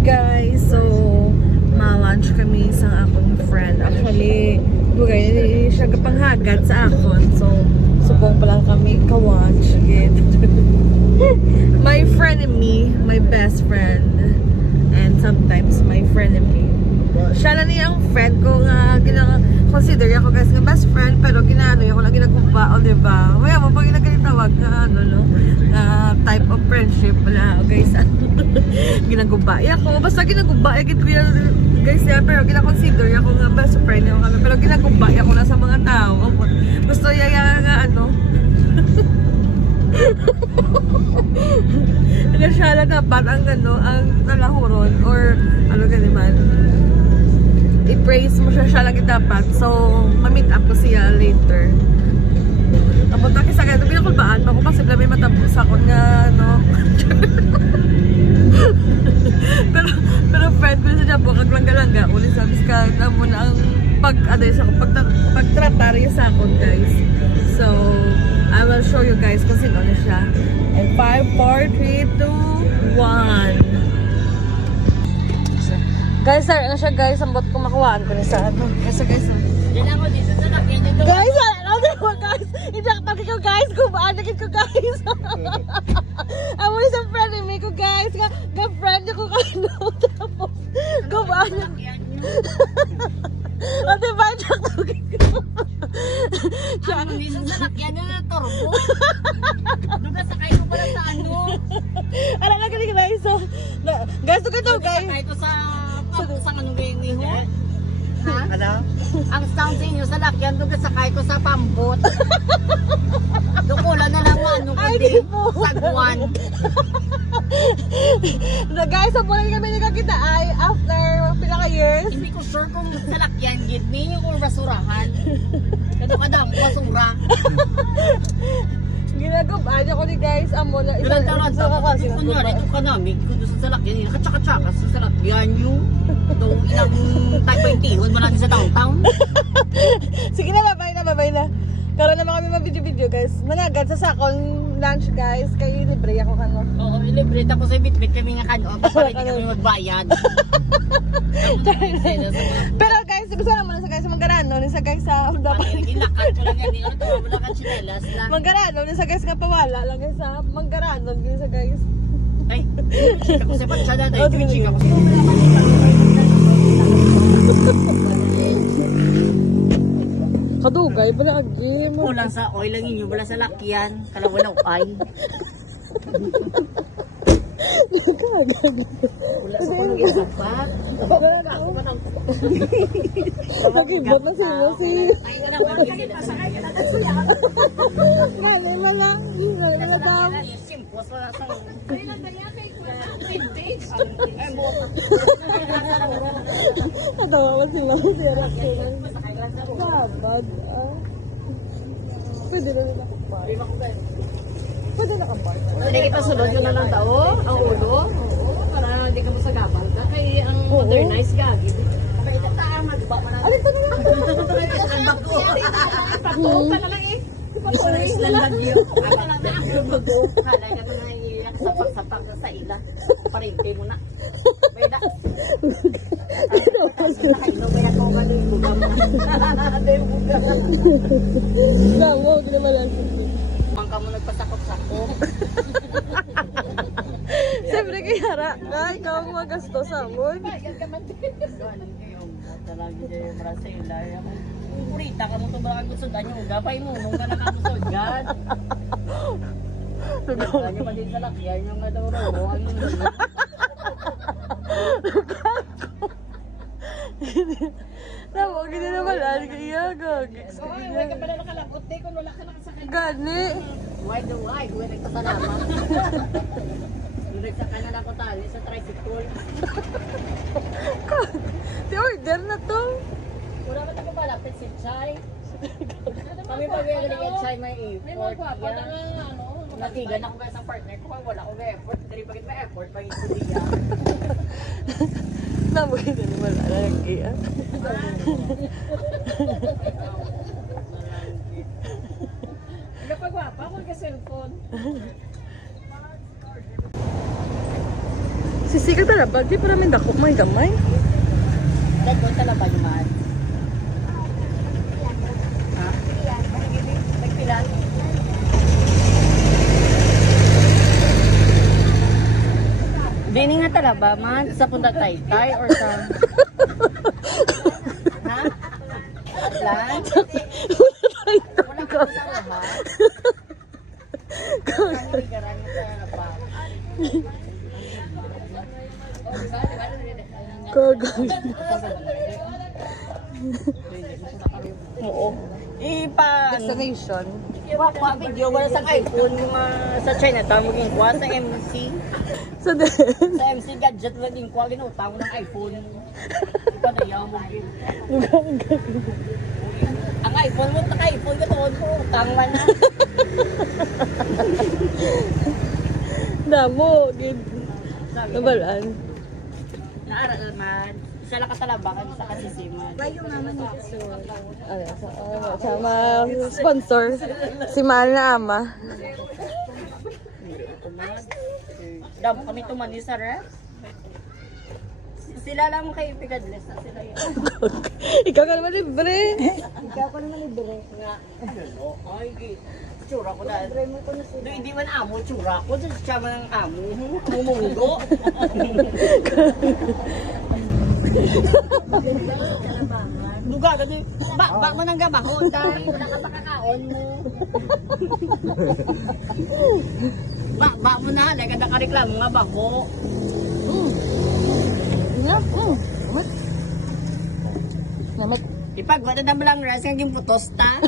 guys, so ma-lunch kami sa akong friend. Actually, bugay siya kapanghagad sa akon. So, subong pa lang kami ka-watch. My frenemy, my best friend, and sometimes my frenemy. Siya na niya ang friend ko nga consider ako guys nga best friend, pero ginano ako lang ginagkumpa, o diba? Maya mo pag ginagalitawag nga ano no, type of friendship wala guys. Ginagkumpa ako, basta ginagkumpa ko yan guys ya, pero ginakonsider ako nga best friend ako kami, pero ginagkumpa ako na sa mga tao. Gusto yaya nga ano. Siya lang dapat ang ano, ang talahuron or ano ganiman, i-praise mo siya lang dapat. So, ma-meet up ko siya later. Tapos taki sa kanya, pinakulbaan ako kasi may matapos ako nga, no? pero friend ko siya po, kaglangga-langga. Ulit sabi ka na muna ang pagtratar niya sa akin, guys. So, I will show you guys kung sino na siya. And 5, 4, 3, 2, 1. Guys, sir, ano siya guys? Ang bot ko makuhaan ko na sa ano. Guys, Diyan ako dito sa lakyan dito. guys, ano diba guys? Ijakpag ko guys, kumaanagin ko guys. Amo isang friend ni ko guys. Ga-friend ko kano. Tapos, kumaanagin. Ate ba, ijakpagin ko. Ano dito sa lakyan na turbo? Duga sakay ko pala sa ano. Alam na galing guys. So, guys, ito guys. Sakay ko sa anong gayong iho. Ha? Ano? Ang sound sa inyo sa lakyan, duga sakay ko sa pambot. Dukula na lang ano kundi sagwan. Guys, so mula kami nagkakita ay after pila ka years. Hindi ko sure kung sa lakyan gid me or basurahan. Kadang-kadang basura. Ginagabaan ako ni guys. Amo na Ilan taon sa kasi kunyari ito ka namin kung sa salakyan nila katsaka-tsaka sa salakyan nyo itong ilang type of tihon wala din sa downtown. Sige na, babay na. Karoon naman kami mag-video guys. Managad sa sakong lunch guys. Kay libre ako kano. Oo, libre. Tapos ay bit-bit kami nga kano. Para hindi kami magbayad. Pero guys, gusto naman sa guys sa Manggarano. Sa guys sa Ilakat ko lang yan. Ano ito? Wala kang chinelas na. Manggarano. Sa guys nga pawala lang guys sa Manggarano. Sa guys. Ay, chika ko sa patsada. Ay, chika ko sa Kadugay, bala agim. kulang sa oil lang inyo. Wala sa lakyan. Kalawan ng ay. Wala sa kulong yung sapat. Nagigot na sila si... Ay, nga naman. Wala. Simpos. Wala sa... Natawa sila. Sabad. Pwede na nila kapal. Pwede na kapal. Hindi kita sunod yun na lang tao, ang ulo. Para hindi ka masagabal ka. Kaya ang modernized gagi. Kaya tama, di ba? Alin to na lang? Patuog ka na lang eh. Patuog na lang yun. Kala ka na naiiyak sapak-sapak sa ila. Parente mo na. Pwede. Nakainomay ako ka na yung buga mo. Ada yung buga. Gamo, ginamalan. Mangka mo nagpasakot-sakot. Siyempre kay Hara, ikaw ang magasto sa amon. Talaga dyan yung Brasila. Purita ka mo ito ba kagusudan yung gapay mo. Nung ka nakagusudan. Lugan nyo pa din sa lakyan yung adoro. Tama, gini naman lang. Kaya gagis. Huwag ka pala nakalakot eh kung wala ka nakasakay. Gani. Why do I? Huwag nagkasalamat. Nagsakay na ako tali sa tricycle. Order na to. Wala ba ito palapit si Chay? Kami pag-iagaling at Chay may effort. Natigan ako guys ang partner ko. Wala ko effort. Dari pagit may effort. Pagit ko diya. Namagin na naman lagi. Nagpagwapa ako ka cellphone. Sisika talaga. Di pa namin dako. May gamay. Dahil ko talaga yung man. Ha? Nagpilan. Dini nga talaga man sa Punta Taytay or sa... Ha? Atlan? Wala ka sa lahat. Kamu igaran mo sa apa? Kagay. Oo. Destination. Wa video wala sa iPhone mga sa Chinatown maging kuha sa MC. So then, Sa MC gadget maging kuha ginutang ng iPhone. Ikaw na yaw mo. Ang iPhone mo naka-iPhone ka tuon ko utang man na. damo. Gid. Nabalaan. Naara naman. Siya lang katalabakan sa kasisiman. Sama sponsor. Si Mahal na Ama. Damo kami tumani sa ref. Sila lang kayo pigadless na sila yun. Ikaw ka naman libre. Nga. Ay, tsura ko na. Doon hindi man amo, tsura ko. Siya man ang amo. Mumunggo. Duga ka din. Ba mo nang gabahon. Dahil wala ka pa kakaon mo. Ba mo na. Lagi ka nakareklamo nga baho. Namat. Ipagwala na lang rice yung putos ta.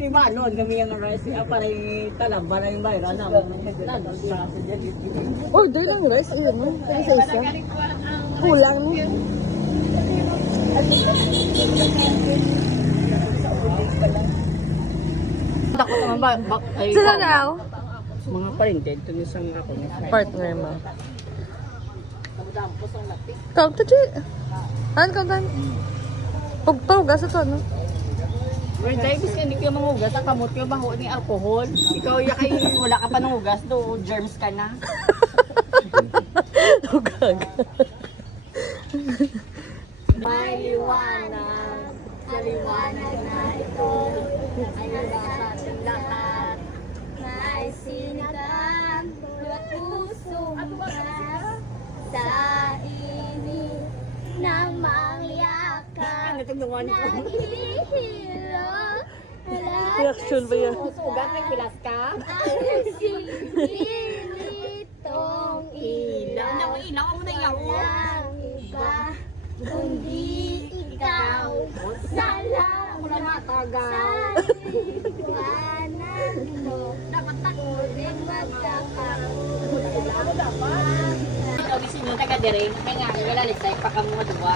Ibalon kami yung rice para talaba na yung bayran namin. Oh, doon lang rice. Iyan mo. Kaya sa isa. Kulang mo. Dako naman ba? Sila na. Mga parinted. Ito yung isang ako. Partner mo. Dampos ang lati. Count to di. Ano count time? Pagpahugas ito, no? Well, dahil bis ka hindi ka mangugas, ang kamot ka baho ni alcohol. Ikaw yakay wala ka pa nangugas, do germs ka na. Lugag. May liwanag, sa liwanag na ito, ay nasa ating lahat. May sinigang, at pusong bukas, sa init ng mangyakan, nahihilo, Reaction ba yan? Sugat may pilas ka? ang silitong ilaw. Ilaw mo na yaw. Walang iba, kundi ikaw. Salamat sa liwanag mo. Muling magkakaroon. Ikaw isin yung taga-direng, may nga ngalalisay pa ka mga duwa.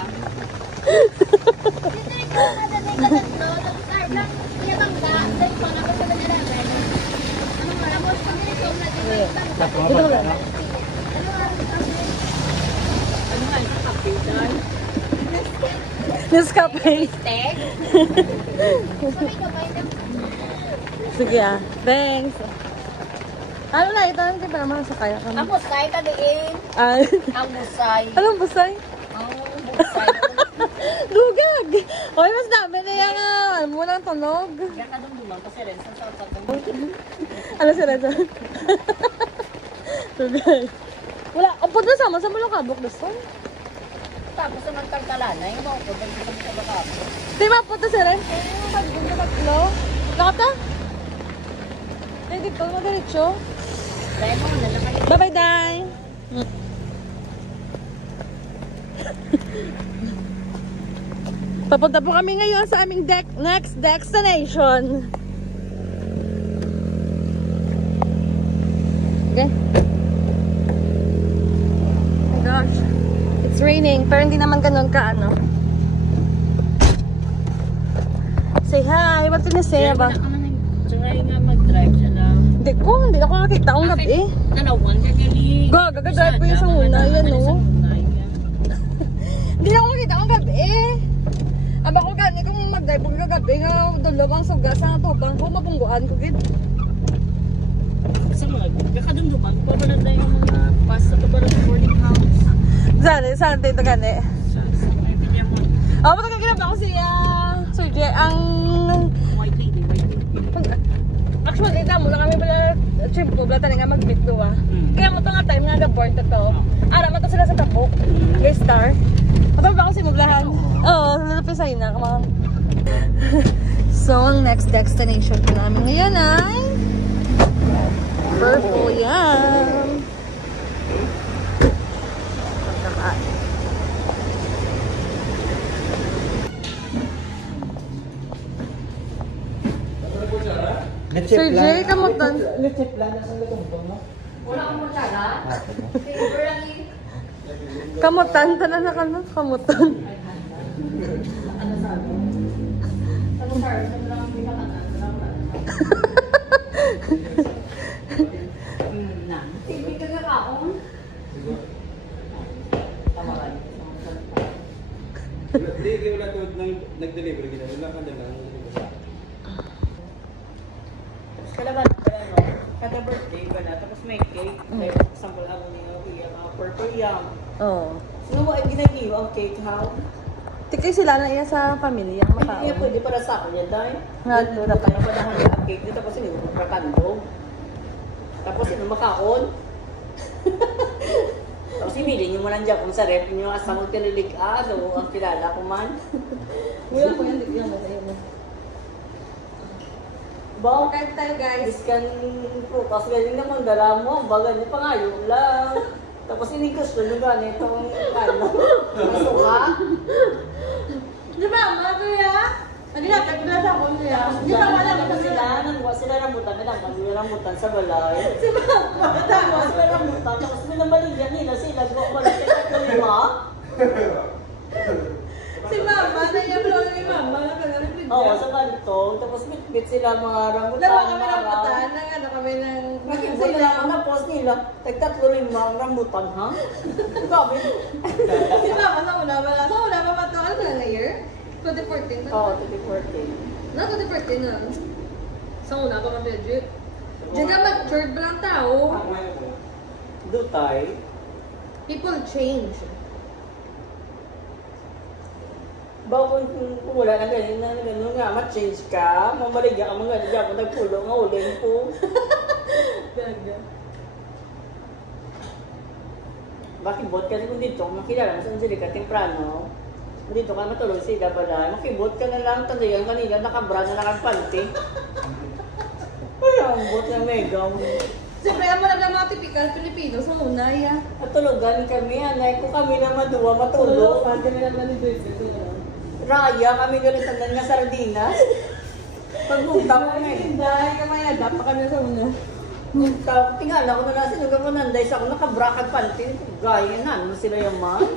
Ano nga yung kapitan? Nescafe. Tek? Sige ah. Thanks. Ano na ito? Hindi pa naman sa kaya kami. Ang busay ka diin. Ah, Ang busay. anong busay? Ang busay. Lugag! Hoy, mas dami na yan ah. Ano mo lang tunog? Yan ka dumduman kasi rin sa sa Ano sila dyan? Lugag. Wala. Ang punta sama sa mulong kabok doon. Tapos naman kagkalana, yung mga kapag sa mga kabakabo. Di ba punta sila? Magpunta maglo. Lakata? Eh, dito magaritso. Dahil mo na naman yung Bye-bye, Day! Papunta po kami ngayon sa aming next destination. Okay. Oh my gosh. It's raining, pero hindi naman ganun ka, ano. Say hi! What can you say about? Try nga mag-drive siya lang. Hindi ako nakakita akong gabi. Nanawan ka gali. Gagadrive ko yung sa una, yan o. Hindi ako nakita akong gabi. Aba ko gani kung mag-drive ko kagabi nga dulog ang sugas ang tubang ko, mabungguan ko gid. Sa mga kakadunduman, pabalan na yung mga pas sa kabaran ng boarding house. Saan tayo gani? Sa may pinyaman. Matagal ginaba ko siya. Sir Jay, ang... White lady. Actually, ito mo na kami pala trip ko, bala tayo nga mag-meet to Kaya mo ito nga time nga ga-board na to. Ara mo to sila sa tapok. Yes, star. Matawag ba ko si Mublahan? Oo, lalapin sa'yo na. Come on. So, ang next destination ko namin ngayon ay... Purple Yam. Pagkakaan. Sir Jay, kamutan. Wala akong magkala. Kamutan, tanan na ka na. Kamutan. Ano sir? Ano lang ang pinakanan? Sige ka nga kaon. Tamaran. Hindi, wala ito nag-deliver kita. Wala ka na lang. Kalaban pa no? Kada birthday ba na? Tapos may cake. Like, example, ano niya, purple yam. Oo. Sino mo ay ginagiwa ang cake, how? Tikay sila na iya sa pamilya. Hindi Makao. niya pwede para sa akin yan, dahil. Nga, Wala pa yung panahon niya ang cake niya, tapos hindi mo kakandog. Tapos sino makaon? Tapos ibili niyo mo lang dyan kung sa rep niyo asa magtililig-ado ang kilala ko man. Wala ko yan, tigyan mo sa'yo mo. Ba? Kahit tayo guys. Iskan prutas, galing naman dala mo, baga niya pangayo lang. Tapos inigos na lugar na itong ano, masuka. Di ba, mga kuya? Hindi na, tagla sa ako kuya. Hindi Diyan ba, na wala naman mo sila, sila. nanuwa sila rambutan, may rambutan sa balay. Si Mama, Nanuwa sila rambutan, tapos minamaligyan nila sila, gawa ko lang sila ito lima. si Mama, naiyablog ni Mama. Nakagaling Oo, sa bantong, tapos bit sila mga rambutan. Dalawa kami ng patan, ng ano kami ng... Nakikita nila ang na-post nila, tagtatlo lima ang rambutan, ha? Gabi. Si Mama, sa una wala. Sa una pa ba ito? Ano ba na year? 2014 na? Oo, 2014. Na, 2014 na. Sa una pa kami, Jit. Diyan ka matured ba ng tao? Dutay. People change. Bago kung wala na ganun nga, ma-change ka, mamaligya ka mga ganun, kung nagpulo nga uling ko. Gaga. Makibot kasi kung dito, makilala mo sa Angelica Temprano, dito ka matulog sa ila pala, makibot ka na lang, tandayan kanila, nakabra na nakagpanty. Ay, ang bot ng mega. Siyempre, ang mga mga typical Pilipino sa una, ya. Matulugan kami, anay ko kami na maduwa matulog. Pag kami naman ni Baby. Raya, kami ganun tandan nga sardinas. Pagpunta ko na eh. Dahil kamayada pa kami sa una. Tingala ko na lang sinugan ko nanday sa ako, nakabrakad panty. Gaya na, ano sila yung man.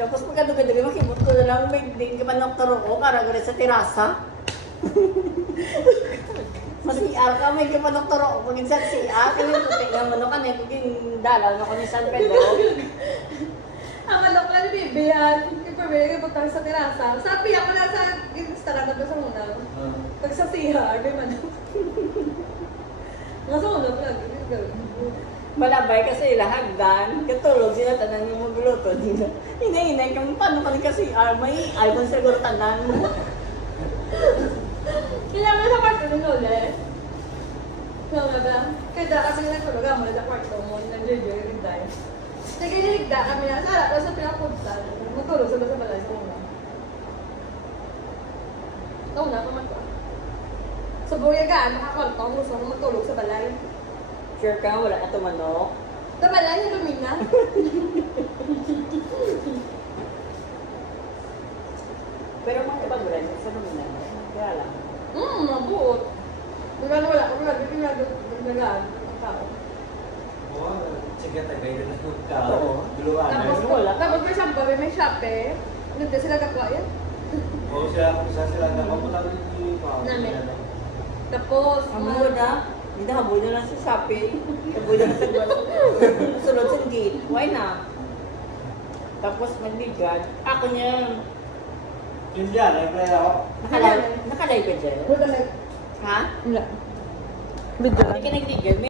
Tapos pagkadugan-dugan, makibot ko na lang, may din ka man ng taro ko, karagalit sa terasa. Mas-CR ka, may ka man ng taro ko, kung sa CR, kaya puti nga mo ka na, kung dalaw na ko ni San Pedro. Ang alok lang ni Bibi yan. Ipabili ka punta sa terasa. Sabi ako na sa instalatan ko sa una. Pag sa CR, di man. Nga sa una pa lagi. Malabay kasi lahagdan, katulog sila tanan yung magluto nila. Hinay-hinay kami, paano ka rin kasi may iPhone siguro tanan mo. Kaya mo sa kwarto ng Lole. Kaya ba? Kaya kasi nagtulog ako sa kwarto mo. Nag-joy rin tayo. Nagkiniligda kami na. Sa sa pinapunta. Magtulog sila sa balay sa una. Sa una pa man ko. Sa buyagaan, makakwarto. Gusto ko magtulog sa balay. Sure ka, wala na tumanok. Sa balay, yung lumina. Pero mga ibang brand, sa lumina, kaya lang. Mabuot. Wala. Wala. Nagagaan. Tao. Sige, tagay na lang yung Oo. Duluan. Wala. Tapos may shampoo, may shape. Hindi sila kakwa yan. Oo, sila na papunta rin yung Namin. Tapos, Ang mga na, hindi nakaboy na lang sa Shopee. Nakaboy na lang sa Guan. Sunod sa gate. Why na? Tapos nagbigad. Ako niya. Yun dyan, nag-play ako. Nakalay ka dyan? wala na. Ha? Wala. Video Hindi lang. ka nagtigil.